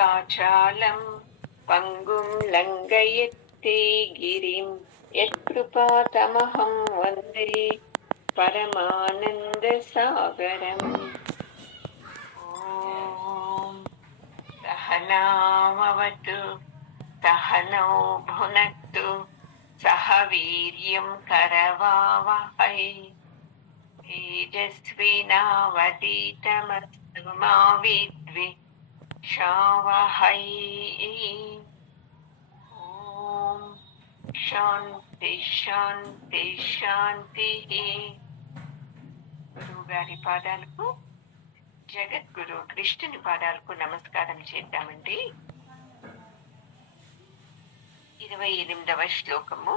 వాచాలం పంగుం లంఘయతే గిరిం యత్కృపాతమహం వందే పరమానందసాగరం. ఓం సహనావతు సహనౌ భునక్తు సహ వీర్యం కరవావహై తేజస్వినావధీతమస్తు మా విద్విషావహై. ఓం శాంతి శాంతి శాంతి. గురువు గారి పాదాలకు, జగద్గురు కృష్ణుని పాదాలకు నమస్కారం చేద్దామండి. 28వ శ్లోకము.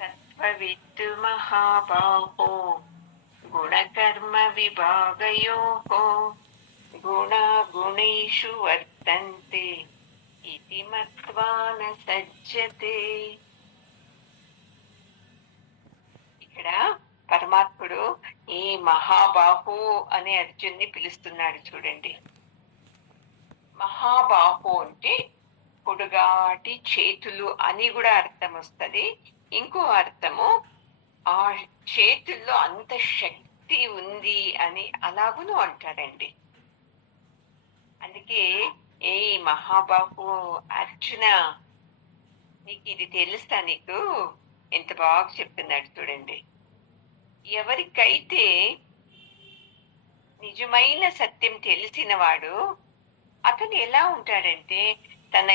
తత్వవిత్తు మహాబాహో గుణకర్మ విభాగయోః గుణాగుణేషు వర్తంతే ఇతి మత్వా న సజ్జతే. ఇక్కడ పరమాత్ముడు ఈ మహాబాహు అనే అర్జున్ని పిలుస్తున్నాడు చూడండి. మహాబాహు అంటే పొడుగాటి చేతులు అని కూడా అర్థం వస్తుంది. ఇంకో అర్థము ఆ చేతుల్లో అంత శక్తి ఉంది అని అలాగును అంటాడండి. అందుకే ఏ మహాబాహు అర్జున, నీకు ఇది తెలుస్తా, నీకు ఎంత బాగా చెప్తున్నాడు చూడండి. ఎవరికైతే నిజమైన సత్యం తెలిసిన వాడు అతను ఎలా ఉంటాడంటే తన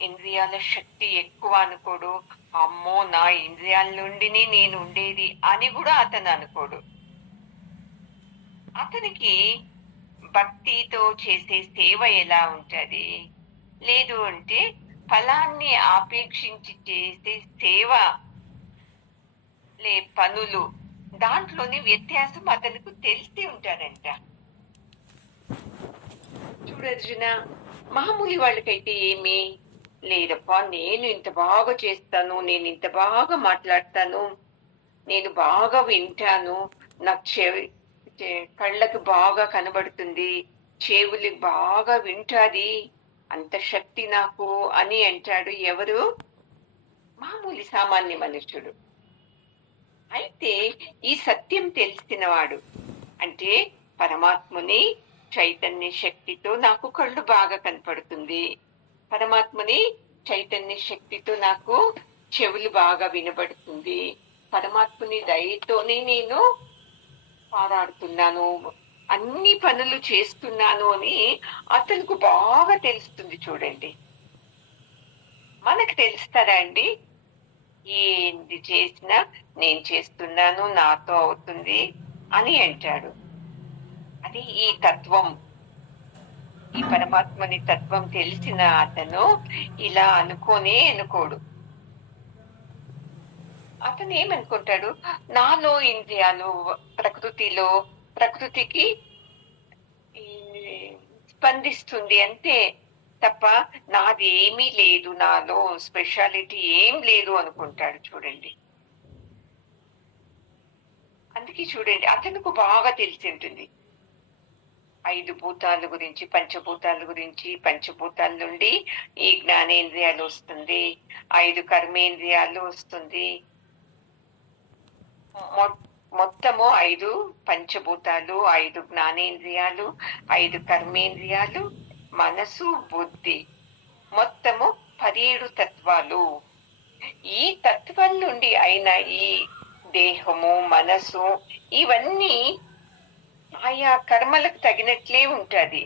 ఇంద్రియాల శక్తి ఎక్కువ అనుకోడు. అమ్మో, నా ఇంద్రియాల నుండినే నేను ఉండేది అని కూడా అతను అనుకోడు. అతనికి భక్తితో చేసే సేవ ఎలా ఉంటది, లేదు అంటే ఫలాన్ని ఆపేక్షించి చేసే సేవ పనులు, దాంట్లోని వ్యత్యాసం అతనికి తెలిసి ఉంటాడంట. చూడర్జున, మామూలు వాళ్ళకైతే ఏమి లేదప్పా, నేను ఇంత బాగా చేస్తాను, నేను ఇంత బాగా మాట్లాడతాను, నేను బాగా వింటాను, నాకు కళ్ళకి బాగా కనబడుతుంది, చెవులకి బాగా వింటాది, అంత శక్తి నాకు అని అంటాడు. ఎవరు? మామూలు సామాన్య మనుషుడు. అయితే ఈ సత్యం తెలిసినవాడు అంటే పరమాత్ముని చైతన్య శక్తితో నాకు కళ్ళు బాగా కనపడుతుంది, పరమాత్మని చైతన్య శక్తితో నాకు చెవులు బాగా వినబడుతుంది, పరమాత్మని దయతోనే నేను పారాడుతున్నాను, అన్ని పనులు చేస్తున్నాను అని అతనికి బాగా తెలుస్తుంది. చూడండి, మనకు తెలుస్తారా అండి? ఏంది చేసినా నేను చేస్తున్నాను, నాతో అవుతుంది అని అంటాడు. అది ఈ తత్వం, ఈ పరమాత్మని తత్వం తెలిసిన అతను ఇలా అనుకోడు. అతను ఏమనుకుంటాడు? నాలో ఇంద్రియాలు ప్రకృతికి స్పందిస్తుంది అంతే తప్ప నాది ఏమీ లేదు, నాలో స్పెషాలిటీ ఏం లేదు అనుకుంటాడు. చూడండి, అందుకే చూడండి అతనికి బాగా తెలిసి ఉంటుంది 5 భూతాల గురించి, పంచభూతాల గురించి. పంచభూతాల నుండి ఈ జ్ఞానేంద్రియాలు వస్తుంది, 5 కర్మేంద్రియాలు వస్తుంది. మొత్తము 5 పంచభూతాలు, 5 జ్ఞానేంద్రియాలు, 5 కర్మేంద్రియాలు, మనసు, బుద్ధి, మొత్తము 17 తత్వాలు. ఈ తత్వాల నుండి అయిన ఈ దేహము, మనసు, ఇవన్నీ ఆయా కర్మలకు తగినట్లే ఉంటది.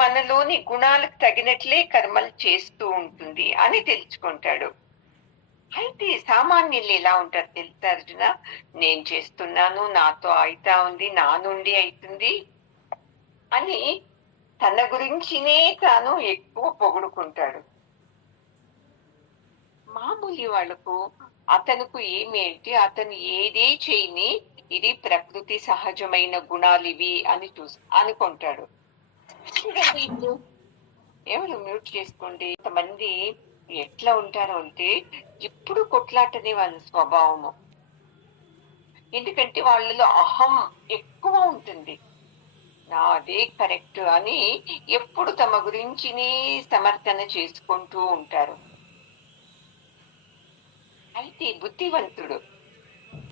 మనలోని గుణాలకు తగినట్లే కర్మలు చేస్తూ ఉంటుంది అని తెలుసుకుంటాడు. అయితే సామాన్యులు ఎలా ఉంటారు తెలుసా అర్జున? నేను చేస్తున్నాను, నాతో అయితా ఉంది, నా నుండి అవుతుంది అని తన గురించినే తాను ఎక్కువ పొగుడుకుంటాడు. మామూలు వాళ్ళకు అతనుకు ఏమేంటి, అతను ఏదే చేయని ఇది ప్రకృతి సహజమైన గుణాలు ఇవి అని అనుకుంటాడు. చూడండి, ఇప్పుడు ఎవరు మ్యూట్ చేసుకోండి. కొంతమంది ఎట్లా ఉంటారు అంటే ఇప్పుడు కొట్లాటనే వాళ్ళ స్వభావము. ఎందుకంటే వాళ్ళలో అహం ఎక్కువ ఉంటుంది. నాదే కరెక్ట్ అని ఎప్పుడు తమ గురించినే సమర్థన చేసుకుంటూ ఉంటారు. అయితే బుద్ధివంతుడు,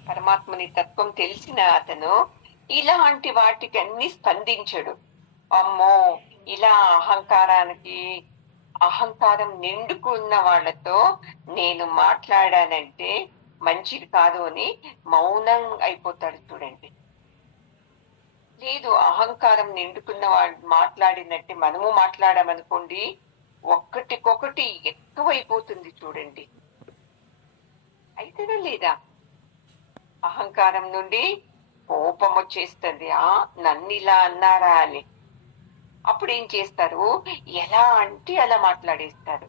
పరమాత్మని తత్వం తెలిసిన అతను ఇలాంటి వాటికి అన్ని స్పందించడు. అమ్మో, ఇలా అహంకారం నిండుకున్న వాళ్ళతో నేను మాట్లాడానంటే మంచిది కాదు అని మౌనం అయిపోతాడు చూడండి. లేదు, అహంకారం నిండుకున్న వాడు మాట్లాడినట్టే మనము మాట్లాడామనుకోండి, ఒక్కటికొకటి ఎక్కువైపోతుంది చూడండి. అయితేనా లేదా? అహంకారం నుండి కోపం వచ్చేస్తుంది, నన్ను ఇలా అన్నారా అని. అప్పుడు ఏం చేస్తారు? ఎలా అంటే అలా మాట్లాడేస్తారు.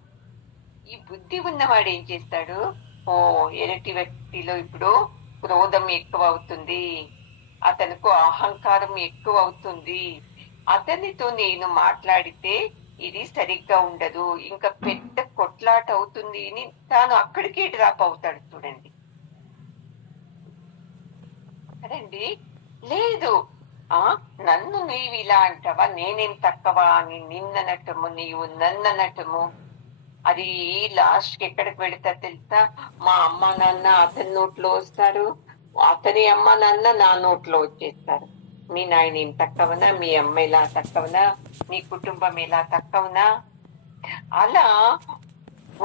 ఈ బుద్ధి ఉన్నవాడు ఏం చేస్తాడు? ఎదుటి వ్యక్తిలో ఇప్పుడు క్రోధం ఎక్కువ అవుతుంది, అతనికి అహంకారం ఎక్కువ అవుతుంది, అతనితో నేను మాట్లాడితే ఇది సరిగ్గా ఉండదు, ఇంకా పెద్ద కొట్లాట అవుతుంది అని తాను అక్కడికే డ్రాప్ అవుతాడు చూడండి. కదండి. లేదు, నన్ను నీవు ఇలా అంటావా, నేనేం తక్కువా అని నిన్ననటము, నీవు నన్ననటము, అది లాస్ట్ కి ఎక్కడికి వెళితే తెలుసా? మా అమ్మ నాన్న అతని నోట్లో వస్తారు, అతని అమ్మ నాన్న నా నోట్లో వచ్చేస్తారు. మీ నాయన ఏం తక్కువనా, మీ అమ్మ ఇలా తక్కువనా, మీ కుటుంబం ఇలా తక్కువనా? అలా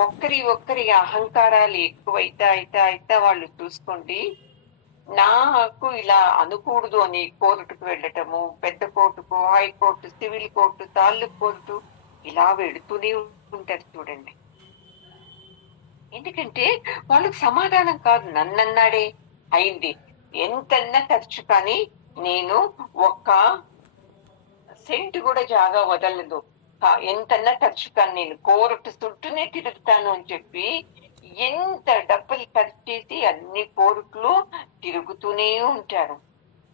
ఒక్కరి అహంకారాలు ఎక్కువైతే వాళ్ళు చూసుకోండి, నాకు ఇలా అనకూడదు అని కోర్టుకు వెళ్ళటము, పెద్ద కోర్టుకు, హైకోర్టు, సివిల్ కోర్టు, తాలూకు కోర్టు, ఇలా వెళుతూనే ఉంటారు చూడండి. ఎందుకంటే వాళ్ళకు సమాధానం కాదు, నన్నన్నాడే అయింది, ఎంతన్నా ఖర్చు, కానీ నేను ఒక్క సెంట్ కూడా జాగా వదలదు, ఎంతన్నా ఖర్చు, కానీ నేను కోర్టు చుట్టూనే తిరుగుతాను అని చెప్పి ఎంత డబ్బులు ఖర్చు చేసి అన్ని కోర్టులు తిరుగుతూనే ఉంటారు.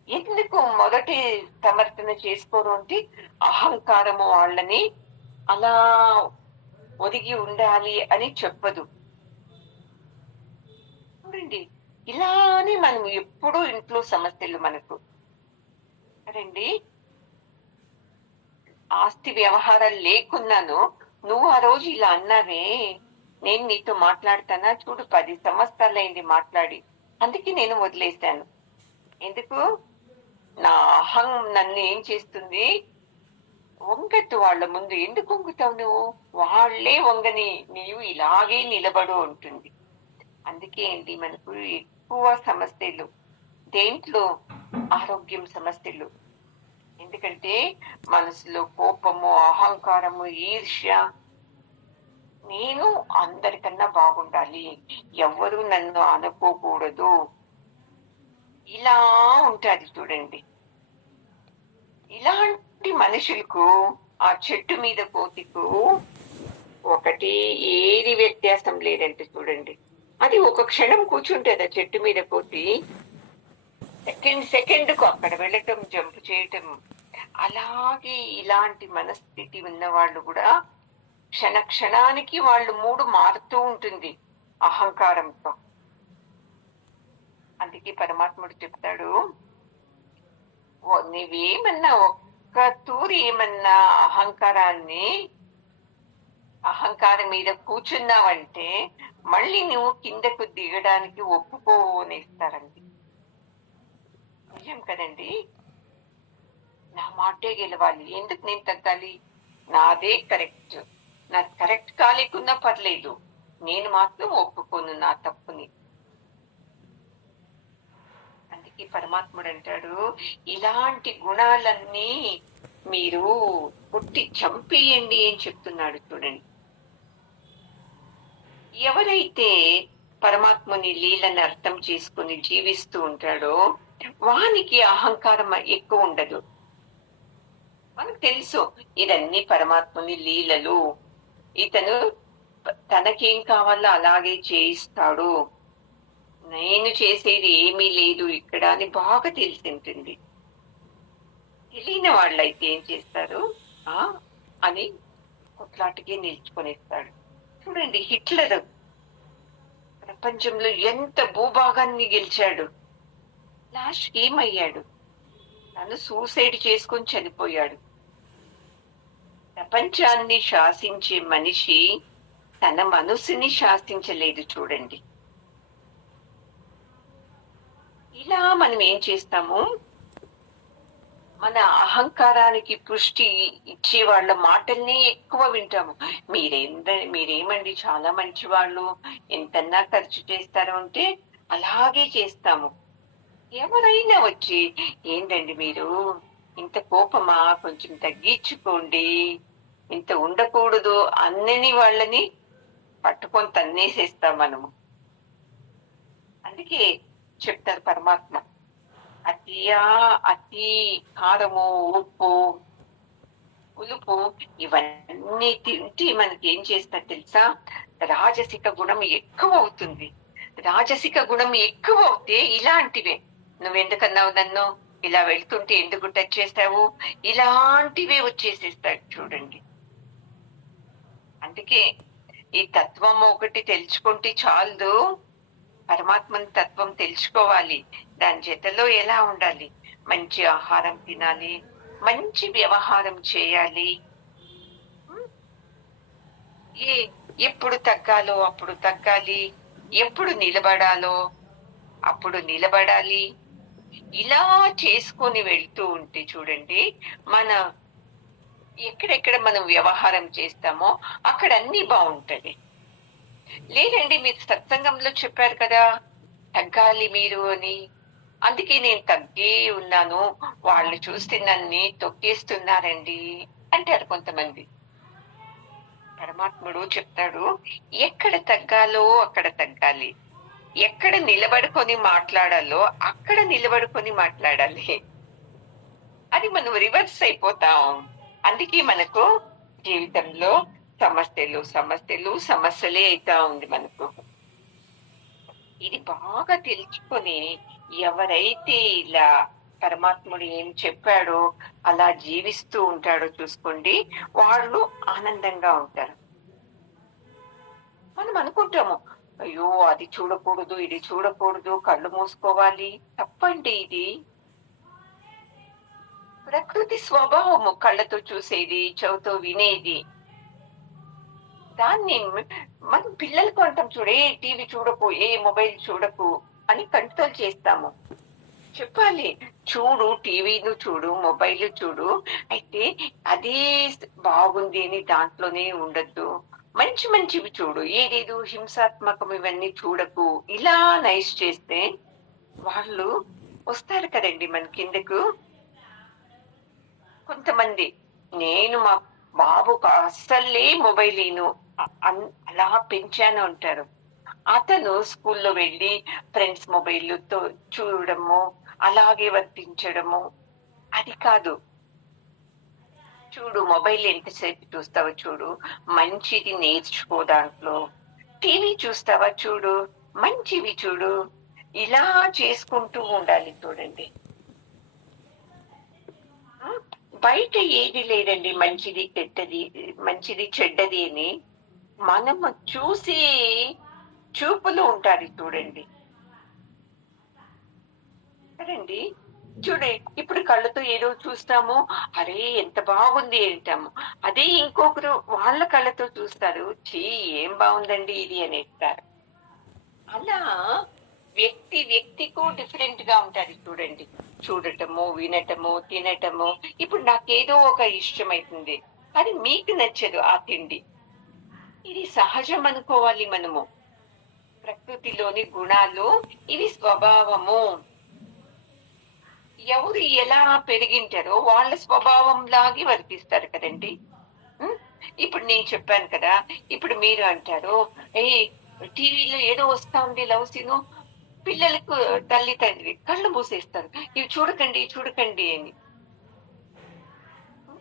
ఎందుకు మొదటి సమర్థన చేసుకోరు అంటే అహంకారము వాళ్ళని అలా ఒదిగి ఉండాలి అని చెప్పదు. చూడండి, ఇలానే మనం ఎప్పుడూ ఇంట్లో సమస్యలు మనకు రండి. ఆస్తి వ్యవహారాలు లేకున్నాను, నువ్వు ఆ రోజు ఇలా అన్నావే, నేను నీతో మాట్లాడతానా, చూడు 10 సంవత్సరాలైంది మాట్లాడి, అందుకే నేను వదిలేశాను. ఎందుకు? నా అహం నన్ను ఏం చేస్తుంది, వంగట్టు వాళ్ళ ముందు. ఎందుకు వంగుతావు నువ్వు? వాళ్లే వంగని, నీవు ఇలాగే నిలబడు ఉంటుంది. అందుకే ఏంటి మనకు ఎక్కువ సమస్యలు దేంట్లో? ఆరోగ్యం సమస్యలు. ఎందుకంటే మనసులో కోపము, అహంకారము, ఈర్ష్య, నేను అందరికన్నా బాగుండాలి, ఎవరు నన్ను అనుకోకూడదు, ఇలా ఉంటాది చూడండి. ఇలాంటి మనుషులకు ఆ చెట్టు మీద కోతికు ఒకటి ఏది వ్యత్యాసం లేదంటే చూడండి, అది ఒక క్షణం కూర్చుంటది ఆ చెట్టు మీద కోతి, సెకండ్కు అక్కడ వెళ్ళటం, జంప్ చేయటం. అలాగే ఇలాంటి మనస్థితి ఉన్న వాళ్ళు కూడా క్షణానికి వాళ్ళు మూడు మారుతూ ఉంటుంది అహంకారంతో. అందుకే పరమాత్ముడు చెప్తాడు, నీవేమన్నా ఒక్క తూరి ఏమన్నా అహంకారం మీద కూర్చున్నావంటే మళ్ళీ నువ్వు కిందకు దిగడానికి ఒప్పుకోనిస్తారండి. నిజం కదండి. నా మాటే గెలవాలి, ఎందుకు నేను తగ్గాలి, నాదే కరెక్ట్, నాకు కరెక్ట్ కాలేకున్నా పర్లేదు, నేను మాత్రం ఒప్పుకోను నా తప్పుని. అందుకే పరమాత్ముడు అంటాడు, ఇలాంటి గుణాలన్నీ మీరు పుట్టి చంపేయండి అని చెప్తున్నాడు చూడండి. ఎవరైతే పరమాత్ముని లీలను అర్థం చేసుకుని జీవిస్తూ ఉంటాడో వానికి అహంకారం ఎక్కువ ఉండదు. మనకు తెలుసు ఇదన్నీ పరమాత్ముని లీలలు, ఇతను తనకేం కావాలో అలాగే చేయిస్తాడు, నేను చేసేది ఏమీ లేదు ఇక్కడ అని బాగా తెలిసింటుంది. తెలియని వాళ్ళైతే ఏం చేస్తారు అని కొట్లాటికి నిల్చుకొనిస్తాడు. చూడండి, హిట్లర్ ప్రపంచంలో ఎంత భూభాగాన్ని గెలిచాడు, లాస్ట్ ఏమయ్యాడు? తను సూసైడ్ చేసుకొని చనిపోయాడు. ప్రపంచాన్ని శాసించే మనిషి తన మనసుని శాసించలేదు చూడండి. ఇలా మనం ఏం చేస్తాము, మన అహంకారానికి పుష్టి ఇచ్చే వాళ్ళ మాటల్ని ఎక్కువ వింటాము. మీరేమండి చాలా మంచి వాళ్ళు, ఎంతన్నా ఖర్చు చేస్తారు అంటే అలాగే చేస్తాము. ఎవరైనా వచ్చి ఏంటండి మీరు ఇంత కోపమా, కొంచెం తగ్గించుకోండి, ఇంత ఉండకూడదు అన్నని వాళ్ళని పట్టుకొని తన్నేసేస్తాం మనము. అందుకే చెప్తారు పరమాత్మ, అతి కారము, ఉప్పు, పులుపు ఇవన్నీ తింటే మనకి ఏం చేస్తారు తెలుసా, రాజసిక గుణం ఎక్కువ అవుతుంది. రాజసిక గుణం ఎక్కువ అవుతే ఇలాంటివే, నువ్వెందుకన్నావు నన్ను, ఇలా వెళ్తుంటే ఎందుకు టచ్ చేస్తావు, ఇలాంటివే వచ్చేసేస్తాడు చూడండి. అందుకే ఈ తత్వం ఒకటి తెలుసుకుంటే చాలదు, పరమాత్మని తత్వం తెలుసుకోవాలి. దాని జతలో ఎలా ఉండాలి, మంచి ఆహారం తినాలి, మంచి వ్యవహారం చేయాలి, ఎప్పుడు తగ్గాలో అప్పుడు తగ్గాలి, ఎప్పుడు నిలబడాలో అప్పుడు నిలబడాలి. ఇలా చేసుకొని వెళ్తూ ఉంటే చూడండి, మన ఎక్కడెక్కడ మనం వ్యవహారం చేస్తామో అక్కడ అన్ని బాగుంటది. లేదండి మీరు సత్సంగంలో చెప్పారు కదా తగ్గాలి మీరు అని, అందుకే నేను తగ్గే ఉన్నాను, వాళ్ళు చూస్తే నన్ను తొక్కేస్తున్నారండి అంటారు కొంతమంది. పరమాత్ముడు చెప్తాడు, ఎక్కడ తగ్గాలో అక్కడ తగ్గాలి, ఎక్కడ నిలబడుకొని మాట్లాడాలో అక్కడ నిలబడుకొని మాట్లాడాలి. అది మనం రివర్స్ అయిపోతాం. అందుకే మనకు జీవితంలో సమస్యలే అవుతా ఉంది మనకు. ఇది బాగా తెలుసుకొని ఎవరైతే ఇలా పరమాత్ముడు ఏం చెప్పాడో అలా జీవిస్తూ ఉంటాడో చూసుకోండి, వాళ్ళు ఆనందంగా ఉంటారు. మనం అనుకుంటాము, అయ్యో అది చూడకూడదు, ఇది చూడకూడదు, కళ్ళు మూసుకోవాలి. తప్పండి ఇది. ప్రకృతి స్వభావము కళ్ళతో చూసేది, చెవుతో వినేది. దాన్ని మనం పిల్లలకు అంటాం చూడే, టీవీ చూడకు, ఏ మొబైల్ చూడకు అని కంట్రోల్ చేస్తాము. చెప్పాలి, చూడు, టీవీను చూడు, మొబైల్ చూడు, అయితే అదే బాగుంది అని దాంట్లోనే ఉండద్దు, మంచి మంచివి చూడు, ఏదేదో హింసాత్మకం ఇవన్నీ చూడకు, ఇలా నైస్ చేస్తే వాళ్ళు వస్తారు కదండి మన కిందకు. కొంతమంది, నేను మా బాబుకు అస్సలే మొబైల్ అలా పెంచాను అంటారు. అతను స్కూల్లో వెళ్ళి ఫ్రెండ్స్ మొబైల్తో చూడడము, అలాగే వర్తించడము. అది కాదు. చూడు, మొబైల్ ఎంతసేపు చూస్తావో చూడు, మంచిది నేర్చుకో దాంట్లో. టీవీ చూస్తావా చూడు, మంచివి చూడు. ఇలా చేసుకుంటూ ఉండాలి చూడండి. బయట ఏది లేదండి మంచిది చెడ్డది అని, మనం చూసి చూపులు ఉంటారు చూడండి కదండి. చూడే, ఇప్పుడు కళ్ళతో ఏదో చూస్తాము, అరే ఎంత బాగుంది అంటాము. అదే ఇంకొకరు వాళ్ళ కళ్ళతో చూస్తారు, చీ ఏం బాగుందండి ఇది అనేస్తారు. అలా వ్యక్తికు డిఫరెంట్ గా ఉంటారు చూడండి. చూడటము, వినటము, తినటము. ఇప్పుడు నాకేదో ఒక ఇష్టమైతుంది, అది మీకు నచ్చదు ఆ తిండి. ఇది సహజం అనుకోవాలి మనము. ప్రకృతిలోని గుణాలు ఇవి స్వభావము. ఎవరు ఎలా పెరిగింటారో వాళ్ళ స్వభావం లాగే వర్తిస్తారు కదండి. ఇప్పుడు నేను చెప్పాను కదా, ఇప్పుడు మీరు అంటారు, టీవీలో ఏదో వస్తా ఉంది లవ్ సీను, పిల్లలకు తల్లి తండ్రి కళ్ళు మూసేస్తారు, ఇవి చూడకండి అని.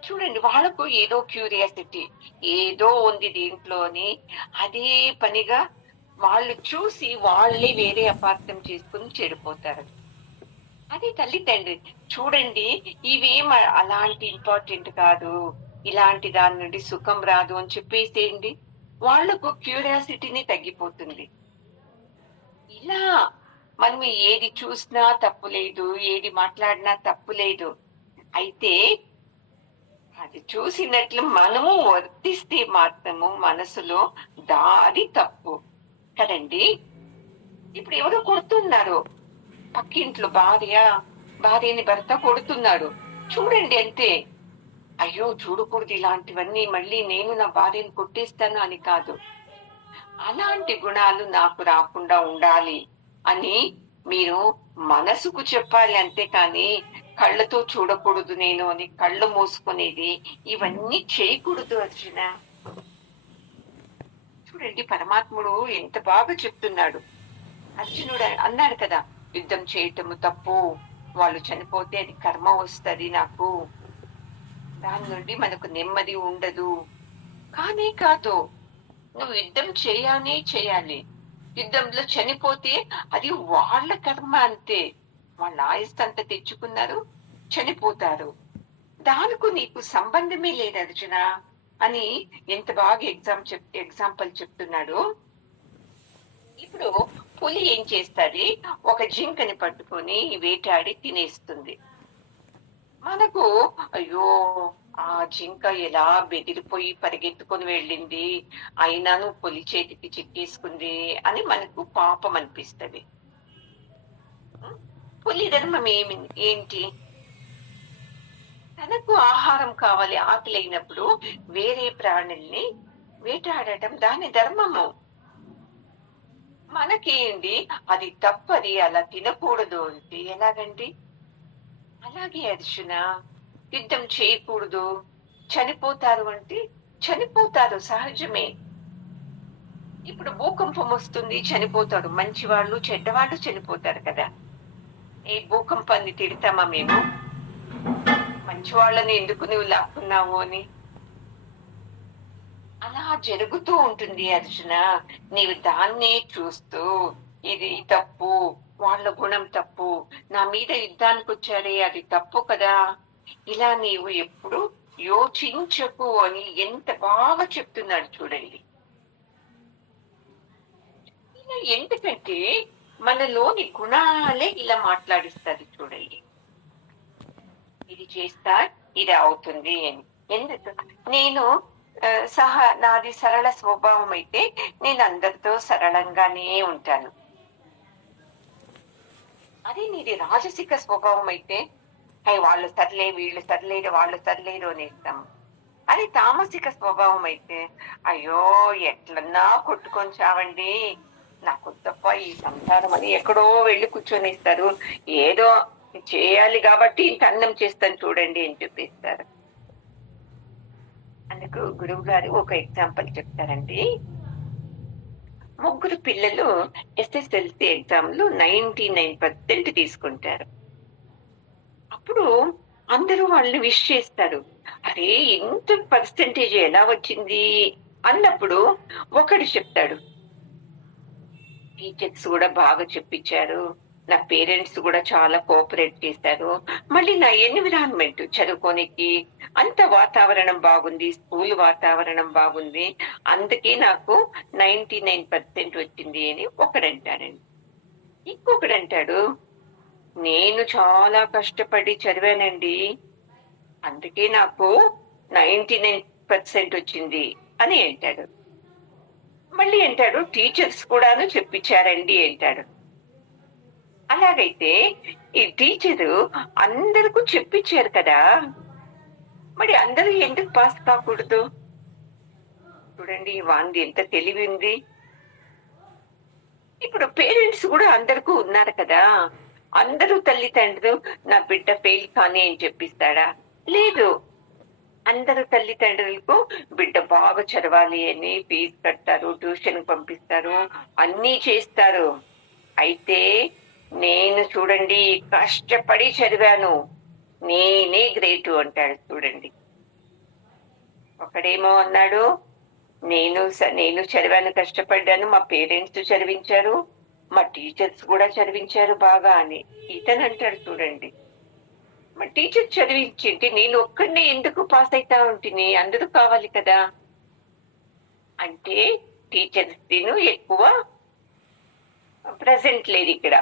చూడండి, వాళ్ళకు ఏదో క్యూరియాసిటీ ఏదో ఉంది దీంట్లో అని అదే పనిగా వాళ్ళు చూసి వాళ్ళే వేరే అపార్థం చేసుకుని చెడిపోతారు. అదే తల్లి తండ్రి, చూడండి ఇవేం అలాంటి ఇంపార్టెంట్ కాదు, ఇలాంటి దాని నుండి సుఖం రాదు అని చెప్పేసేయండి, వాళ్లకు క్యూరియాసిటీని తగ్గిపోతుంది. ఇలా మనం ఏది చూసినా తప్పు లేదు, ఏది మాట్లాడినా తప్పు లేదు. అయితే అది చూసినట్లు మనము వర్తిస్తే మాత్రము మనసులో దారి తప్పు కదండి. ఇప్పుడు ఎవరో కొడుతున్నారు, పక్కింట్లో భార్యని భర్త కొడుతున్నాడు, చూడండి అంతే. అయ్యో చూడకూడదు ఇలాంటివన్నీ, మళ్ళీ నేను నా భార్యను కొట్టేస్తాను అని కాదు. అలాంటి గుణాలు నాకు రాకుండా ఉండాలి అని మీరు మనసుకు చెప్పాలి, అంతేకాని కళ్ళతో చూడకూడదు నేను అని కళ్ళు మూసుకునేది ఇవన్నీ చేయకూడదు అర్జున. చూడండి పరమాత్ముడు ఎంత బాగా చెప్తున్నాడు. అర్జునుడు అన్నాడు కదా, యుద్ధం చేయటము తప్పు, వాళ్ళు చనిపోతే అది కర్మ వస్తుంది నాకు, దాని నుండి మనకు నెమ్మది ఉండదు. కానీ కాదు, నువ్వు యుద్ధం చేయాలి. యుద్ధంలో చనిపోతే అది వాళ్ళ కర్మ అంతే, వాళ్ళ ఆయుస్తంత తెచ్చుకున్నారు, చనిపోతారు, దానికి నీకు సంబంధమే లేదు అర్జున అని ఎంత బాగా ఎగ్జాంపుల్ చెప్తున్నాడు. ఇప్పుడు పులి ఏం చేస్తుంది, ఒక జింకని పట్టుకొని వేటాడి తినేస్తుంది. మనకు అయ్యో ఆ జింక ఎలా బెదిరిపోయి పరిగెత్తుకొని వెళ్ళింది, అయినాను పులి చేతికి చిక్కేసుకుంది అని మనకు పాపం అనిపిస్తుంది. పులి ధర్మం ఏంటి? తనకు ఆహారం కావాలి, ఆకలి అయినప్పుడు వేరే ప్రాణుల్ని వేటాడటం దాని ధర్మము. మనకేంటి అది తప్పది, అలా తినకూడదు అంటే ఎలాగండి? అలాగే అర్జున, యుద్ధం చేయకూడదు, చనిపోతారు అంటే చనిపోతారు, సహజమే. ఇప్పుడు భూకంపం వస్తుంది, చనిపోతాడు, మంచి వాళ్ళు చెడ్డవాళ్ళు చనిపోతారు కదా. ఈ భూకంపాన్ని తిడతామా మేము? మంచి వాళ్ళని ఎందుకు నువ్వు లాక్కున్నావు అని. అలా జరుగుతూ ఉంటుంది అర్జున. నీవు దాన్నే చూస్తూ ఇది తప్పు, వాళ్ళ గుణం తప్పు, నా మీద యుద్ధానికి వచ్చాడే అది తప్పు కదా, ఇలా నీవు ఎప్పుడు యోచించకు అని ఎంత బాగా చెప్తున్నాడు చూడండి. ఎందుకంటే మనలోని గుణాలే ఇలా మాట్లాడిస్తుంది చూడండి, ఇది చేస్తా ఇది అవుతుంది అని. ఎందుకు నేను నాది సరళ స్వభావం అయితే నేను అందరితో సరళంగానే ఉంటాను. అదే నీది రాజసిక స్వభావం అయితే వాళ్ళు సర్లే, వీళ్ళు సర్లేరు, వాళ్ళు సర్లేరు అనేస్తాం. అది తామసిక స్వభావం అయితే అయ్యో ఎట్లన్నా కొట్టుకొని చావండి, నాకు తప్ప ఈ సంసారం అని ఎక్కడో వెళ్ళి కూర్చొనిస్తారు, ఏదో చేయాలి కాబట్టి ఇంత అన్నం చేస్తాను చూడండి అని చెప్పిస్తారు. అందుకు గురువు గారు ఒక ఎగ్జాంపుల్ చెప్తారండి. ముగ్గురు పిల్లలు SSLC ఎగ్జామ్ లో 99% తీసుకుంటారు. అప్పుడు అందరూ వాళ్ళని విష్ చేస్తారు, అరే ఇంత పర్సెంటేజ్ ఎలా వచ్చింది అన్నప్పుడు ఒకడు చెప్తాడు, టీచర్స్ కూడా బాగా చెప్పించారు, నా పేరెంట్స్ కూడా చాలా కోఆపరేట్ చేశారు, మళ్ళీ నా ఎన్విరాన్మెంట్ చదువుకోనికి అంత వాతావరణం బాగుంది, స్కూల్ వాతావరణం బాగుంది, అందుకే నాకు 99% వచ్చింది అని ఒకడంటాడండి. ఇంకొకడు అంటాడు, నేను చాలా కష్టపడి చదివానండి, అందుకే నాకు 99% వచ్చింది అని అంటాడు. మళ్ళీ అంటాడు, టీచర్స్ కూడాను చెప్పించారండి అంటాడు. అలాగైతే ఈ టీచరు అందరికీ చెప్పించారు కదా, మరి అందరూ ఎందుకు పాస్ కాకూడదు? చూడండి వాంది ఎంత తెలివి ఉంది. ఇప్పుడు పేరెంట్స్ కూడా అందరికీ ఉన్నారు కదా, అందరూ తల్లిదండ్రులు నా బిడ్డ ఫెయిల్ కానీ అని చెప్పిస్తాడా? లేదు. అందరు తల్లిదండ్రులకు బిడ్డ బాగా చదవాలి అని ఫీజు కడతారు, ట్యూషన్ పంపిస్తారు, అన్నీ చేస్తారు. అయితే నేను చూడండి కష్టపడి చదివాను, నేనే గ్రేటు అంటాడు చూడండి. ఒకడేమో అన్నాడు, నేను చదివాను, కష్టపడ్డాను, మా పేరెంట్స్ చదివించారు, మా టీచర్స్ కూడా చదివించారు బాగా అని. ఇతను అంటాడు చూడండి, మా టీచర్ చదివించింటి, నేను ఒక్కడినే ఎందుకు పాస్ అవుతా ఉంటుంది, అందరూ కావాలి కదా అంటే టీచర్స్ ఎక్కువ ప్రెసెంట్ లేదు ఇక్కడ.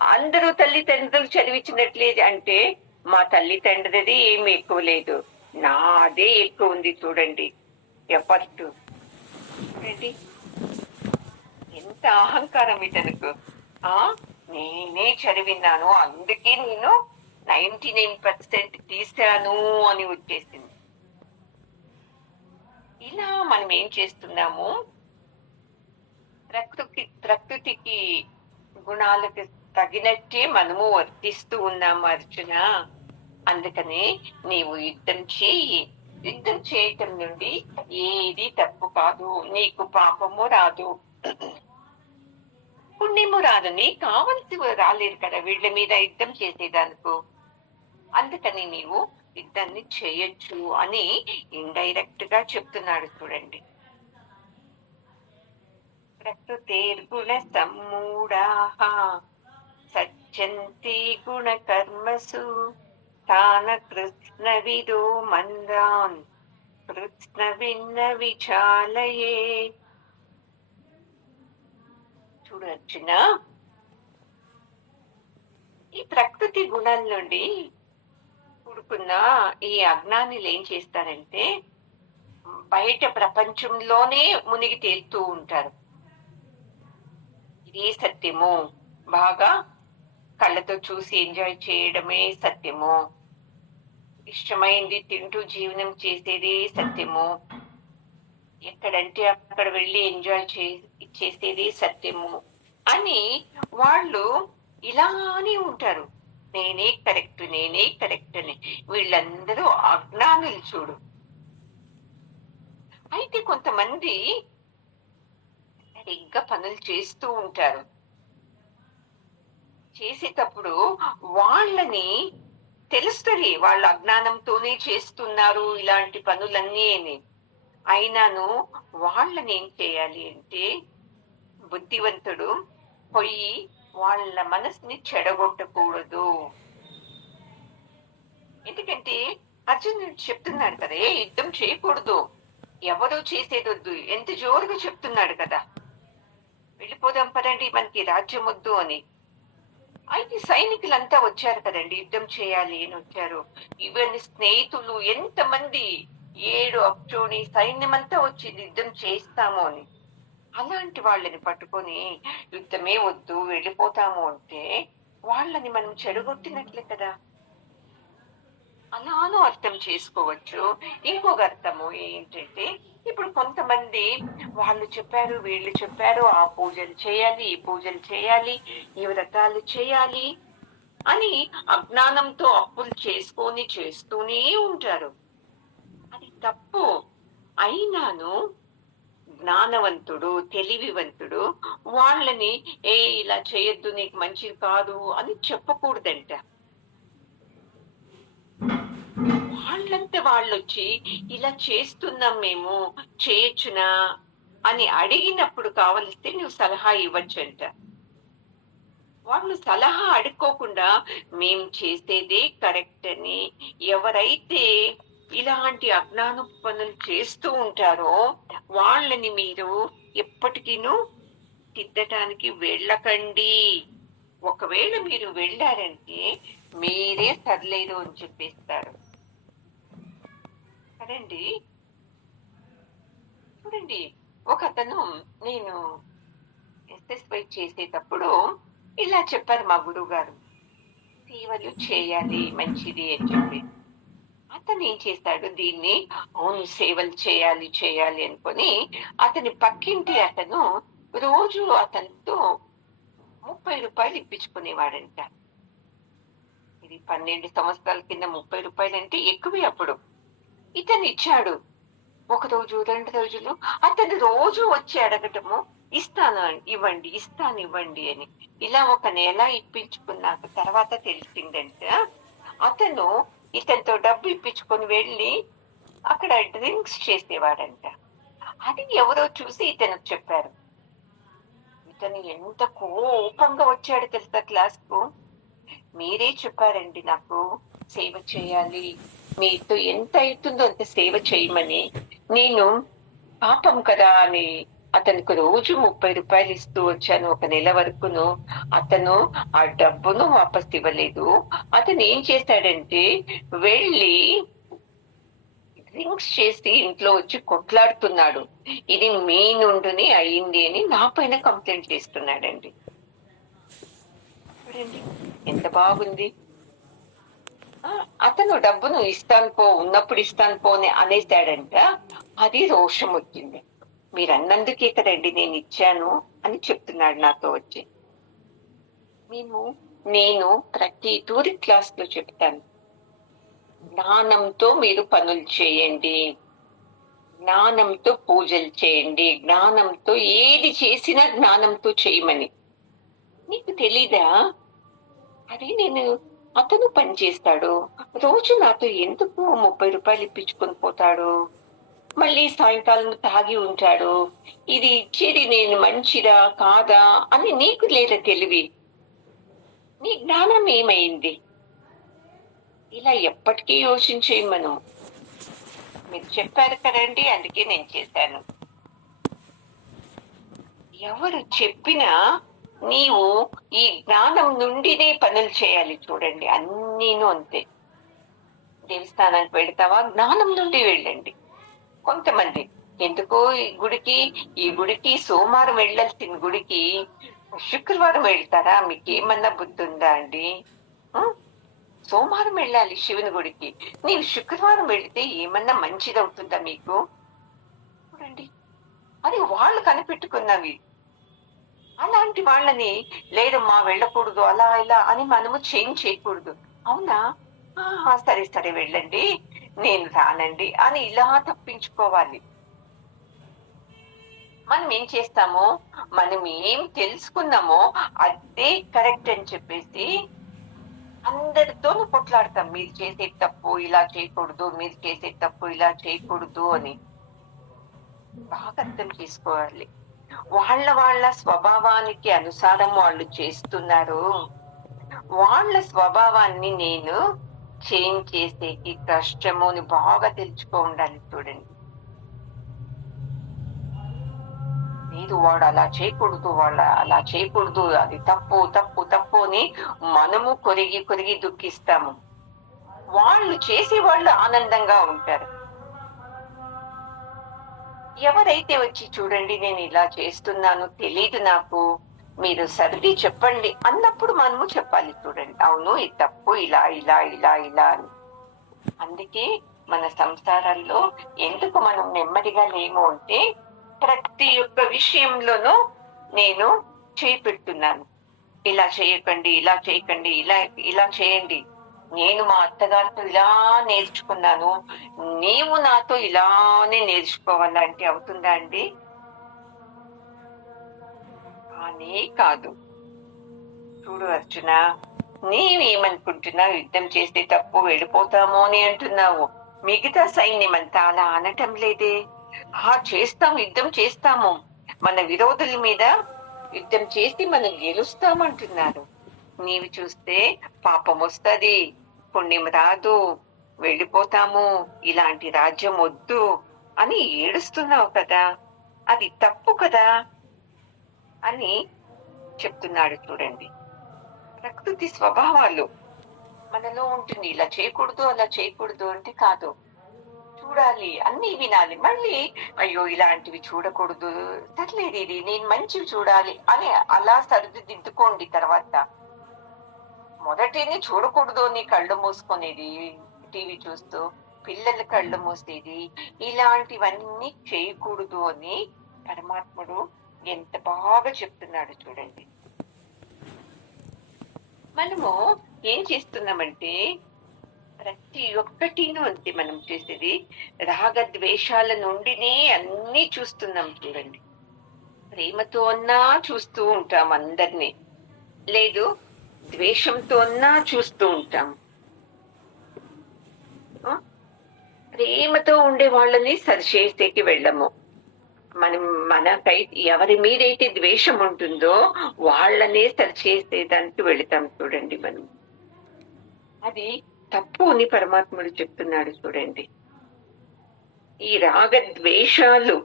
అందరూ తల్లిదండ్రులు చదివించినట్లే అంటే మా తల్లిదండ్రులది ఏమి ఎక్కువ లేదు, నాదే ఎక్కువ ఉంది చూడండి ఎఫర్ట్. చూడండి ఎంత అహంకారం ఇతనుకు. నేనే చదివినాను అందుకే నేను 99% తీశాను అని వచ్చేసింది. ఇలా మనం ఏం చేస్తున్నాము, ప్రకృతికి గుణాలకు తగినట్టే మనము వర్తిస్తూ ఉన్నాము అర్జున. అందుకనే నీవు యుద్ధం చేయి. యుద్ధం చేయటం నుండి ఏది తప్పు కాదు, నీకు పాపము రాదు, పుణ్యము రాదు. నీకు కావలసి రాలేదు కదా వీళ్ళ మీద యుద్ధం చేసేదానికి. అందుకని నీవు యుద్ధాన్ని చేయొచ్చు అని ఇండైరెక్ట్ గా చెప్తున్నాడు చూడండి. ప్రకృతిర్గుణ సమ్మూఢాః సజ్జంతి గుణ కర్మసు తాన కృష్ణ విదో మందాన్ కృష్ణ విన్న విచాలయే. చూడొచ్చున ఈ ప్రకృతి గుణాల నుండి కూడుకున్న ఈ అజ్ఞానులు ఏం చేస్తారంటే బయట ప్రపంచంలోనే మునిగి తేలుతూ ఉంటారు. ఇదే సత్యము, బాగా కళ్ళతో చూసి ఎంజాయ్ చేయడమే సత్యము, ఇష్టమైంది తింటూ జీవనం చేసేదే సత్యము, ఎక్కడంటే అక్కడ వెళ్ళి ఎంజాయ్ చేసేది సత్యము అని వాళ్ళు ఇలానే ఉంటారు. నేనే కరెక్ట్ అని. వీళ్ళందరూ అజ్ఞానులు చూడు. అయితే కొంతమంది సరిగ్గా పనులు చేస్తూ ఉంటారు. చేసేటప్పుడు వాళ్ళని తెలుస్తుంది వాళ్ళు అజ్ఞానంతోనే చేస్తున్నారు ఇలాంటి పనులన్నీ అని. అయినాను వాళ్ళని ఏం చేయాలి అంటే బుద్ధివంతుడు పోయి వాళ్ళ మనసుని చెడగొట్టకూడదు. ఎందుకంటే అర్జునుడు చెప్తున్నాడు కదా, యుద్ధం చేయకూడదు, ఎవరో చేసేదొద్దు, ఎంత జోరుగా చెప్తున్నాడు కదా, వెళ్ళిపోదాం పదండి మనకి రాజ్యం వద్దు అని. అయితే సైనికులంతా వచ్చారు కదండి, యుద్ధం చేయాలి అని వచ్చారు. ఇవన్నీ స్నేహితులు ఎంతమంది 7 అప్చోని సైన్యమంతా వచ్చింది యుద్ధం చేస్తాము అని. అలాంటి వాళ్ళని పట్టుకొని యుద్ధమే వద్దు వెళ్ళిపోతాము అంటే వాళ్ళని మనం చెడగొట్టినట్లే కదా. అలానూ అర్థం చేసుకోవచ్చు. ఇంకొక అర్థము ఏంటంటే ఇప్పుడు కొంతమంది వాళ్ళు చెప్పారు వీళ్ళు చెప్పారు ఆ పూజలు చేయాలి ఈ పూజలు చేయాలి ఈ వ్రతాలు చేయాలి అని అజ్ఞానంతో అప్పులు చేసుకొని చేస్తూనే ఉంటారు. అది తప్పు. అయినాను జ్ఞానవంతుడు తెలివివంతుడు వాళ్ళని ఇలా చేయొద్దు నీకు మంచిది కాదు అని చెప్పకూడదంట. వాళ్ళంతా వాళ్ళొచ్చి ఇలా చేస్తున్నాం మేము చేయొచ్చునా అని అడిగినప్పుడు కావలిస్తే నువ్వు సలహా ఇవ్వచ్చంట. వాళ్ళు సలహా అడుక్కోకుండా మేం చేసేదే కరెక్ట్ అని ఎవరైతే ఇలాంటి అజ్ఞాన పనులు చేస్తూ ఉంటారో వాళ్ళని మీరు ఎప్పటికీను తిద్దటానికి వెళ్ళకండి. ఒకవేళ మీరు వెళ్ళారంటే మీరే సర్లేదు అని చెప్పేస్తారు కదండి. చూడండి ఒక అతను నేను SSY చేసేటప్పుడు ఇలా చెప్పారు మా గురువు గారు, సేవలు చేయాలి మంచిది అని చెప్పి. అతను ఏం చేశాడు, దీన్ని అవును సేవలు చేయాలి అనుకొని అతని పక్కింటి అతను రోజు అతనితో 30 రూపాయలు ఇప్పించుకునేవాడంట. ఇది 12 సంవత్సరాల కింద 30 రూపాయలు అంటే ఎక్కువే అప్పుడు. ఇతను ఇచ్చాడు. 1 రోజు 2 రోజులు అతను రోజు వచ్చి అడగటము ఇవ్వండి అని. ఇలా 1 నెల ఇప్పించుకున్నాక తర్వాత తెలిసిందంట అతను ఇతనితో డబ్బు ఇప్పించుకొని వెళ్ళి అక్కడ డ్రింక్స్ చేసేవాడంట. అది ఎవరో చూసి ఇతను చెప్పారు. ఇతను ఎంత కోపంగా వచ్చాడు తెలుసా క్లాస్ కు. మీరే చెప్పారండి నాకు సేవ చేయాలి, మీతో ఎంత అవుతుందో అంత సేవ చేయమని, నేను పాపం కదా అని అతనికి రోజు 30 రూపాయలు ఇస్తూ వచ్చాను ఒక నెల వరకును. అతను ఆ డబ్బును వాపస్ ఇవ్వలేదు. అతను ఏం చేశాడంటే వెళ్ళి డ్రింక్స్ చేసి ఇంట్లో వచ్చి కొట్లాడుతున్నాడు. ఇది మీ నుండిని అయింది అని నా పైన కంప్లైంట్ చేస్తున్నాడండి. చూడండి ఎంత బాగుంది. అతను డబ్బును ఇస్తాను పో, ఉన్నప్పుడు ఇస్తాను పో అని అనేసాడంట. అది రోషం వచ్చింది. మీరు అన్నందుకే కదండి నేను ఇచ్చాను అని చెప్తున్నాడు నాతో వచ్చి. నేను ప్రతి టూరి క్లాస్ లో చెప్తాను, జ్ఞానంతో మీరు పనులు చేయండి, జ్ఞానంతో పూజలు చేయండి, జ్ఞానంతో ఏది చేసినా జ్ఞానంతో చేయమని. నీకు తెలీదా? అది అతను పని చేస్తాడు, రోజు నాతో ఎందుకు 30 రూపాయలు ఇప్పించుకొని పోతాడు, మళ్ళీ సాయంకాలం తాగి ఉంటాడు, ఇది ఇచ్చేది నేను మంచిదా కాదా అని నీకు లేదా తెలివి? నీ జ్ఞానం ఏమైంది? ఇలా ఎప్పటికీ యోచించేయి మనం. మీరు చెప్పారు కదండి, అందుకే నేను చేశాను. ఎవరు చెప్పినా నీవు ఈ జ్ఞానం నుండినే పనులు చేయాలి. చూడండి అన్నీను అంతే. దేవస్థానానికి వెళ్తావా, జ్ఞానం నుండి వెళ్ళండి. కొంతమంది ఎందుకో ఈ గుడికి సోమవారం వెళ్ళాల్సిన గుడికి శుక్రవారం వెళ్తారా? మీకేమన్నా బుద్ధి ఉందా అండి? సోమవారం వెళ్ళాలి శివుని గుడికి, నీవు శుక్రవారం వెళితే ఏమన్నా మంచిదవుతుందా మీకు? చూడండి, అది వాళ్ళు కనిపెట్టుకున్నవి. అలాంటి వాళ్ళని లేదమ్మా వెళ్ళకూడదు అలా ఇలా అని మనము చేంజ్ చేయకూడదు. అవునా, సరే సరే వెళ్ళండి, నేను రానండి అని ఇలా తప్పించుకోవాలి. మనం ఏం చేస్తామో, మనం ఏం తెలుసుకున్నామో అదే కరెక్ట్ అని చెప్పేసి అందరితోనూ కొట్లాడతాం. మీరు చేసే తప్పు ఇలా చేయకూడదు, మీరు చేసే తప్పు ఇలా చేయకూడదు అని. బాగా అర్థం చేసుకోవాలి. వాళ్ళ స్వభావానికి అనుసారం వాళ్ళు చేస్తున్నారు. వాళ్ళ స్వభావాన్ని నేను చేంజ్ చేసేకి కష్టము అని బాగా తెలుసుకో ఉండాలి. చూడండి, లేదు వాడు అలా చేయకూడదు, అలా చేయకూడదు, అది తప్పు తప్పు తప్పు అని మనము కొరిగి దుఃఖిస్తాము. వాళ్ళు చేసే వాళ్ళు ఆనందంగా ఉంటారు. ఎవరైతే వచ్చి చూడండి నేను ఇలా చేస్తున్నాను, తెలీదు నాకు, మీరు సర్ది చెప్పండి అన్నప్పుడు మనము చెప్పాలి. చూడండి, అవును ఇది తప్పు, ఇలా ఇలా ఇలా ఇలా అని. అందుకే మన సంసారాల్లో ఎందుకు మనం నెమ్మదిగా లేము అంటే, ప్రతి ఒక్క విషయంలోనూ నేను చేపెడుతున్నాను. ఇలా చేయకండి, ఇలా చేయకండి, ఇలా చేయండి. నేను మా అత్తగారితో ఇలా నేర్చుకున్నాను, నీవు నాతో ఇలానే నేర్చుకోవాలంటే అవుతుందా అండి? కానీ కాదు. చూడు అర్జున, నీవేమనుకుంటున్నావు? యుద్ధం చేస్తే తప్పు వెళ్ళిపోతామో అని అంటున్నావు. మిగతా సైన్యం అంతా అలా అనటం లేదే. చేస్తాం, యుద్ధం చేస్తాము, మన విరోధుల మీద యుద్ధం చేసి మనం గెలుస్తామంటున్నారు. నీవు చూస్తే పాపం వస్తుంది, పుణ్యం రాదు, వెళ్ళిపోతాము, ఇలాంటి రాజ్యం వద్దు అని ఏడుస్తున్నావు కదా, అది తప్పు కదా అని చెప్తున్నాడు. చూడండి, ప్రకృతి స్వభావాలు మనలో ఉంటుంది. ఇలా చేయకూడదు అలా చేయకూడదు అంటే కాదు, చూడాలి, అన్ని వినాలి. మళ్ళీ అయ్యో ఇలాంటివి చూడకూడదు, సర్లేదు ఇది నేను మంచివి చూడాలి అని అలా సరిదిద్దుకోండి. తర్వాత మొదటిని చూడకూడదు అని కళ్ళు మూసుకునేది, టీవీ చూస్తూ పిల్లల కళ్ళు మూసేది, ఇలాంటివన్నీ చేయకూడదు అని పరమాత్ముడు ఎంత బాగా చెప్తున్నాడు. చూడండి, మనము ఏం చేస్తున్నామంటే ప్రతి ఒక్కటిను అంతే మనం చేసేది రాగద్వేషాల నుండినే అన్ని చూస్తున్నాం. చూడండి, ప్రేమతో అన్నా చూస్తూ ఉంటాం అందరినీ, లేదు ద్వేషంతో అన్నా చూస్తూ ఉంటాం. ప్రేమతో ఉండే వాళ్ళని సరిచేసేకి వెళ్ళము. మనకైతే ఎవరి మీదైతే ద్వేషం ఉంటుందో వాళ్ళనే సరిచేసేదానికి వెళతాం. చూడండి, మనం అది తప్పు అని పరమాత్ముడు చెప్తున్నాడు. చూడండి, ఈ రాగద్వేషాలు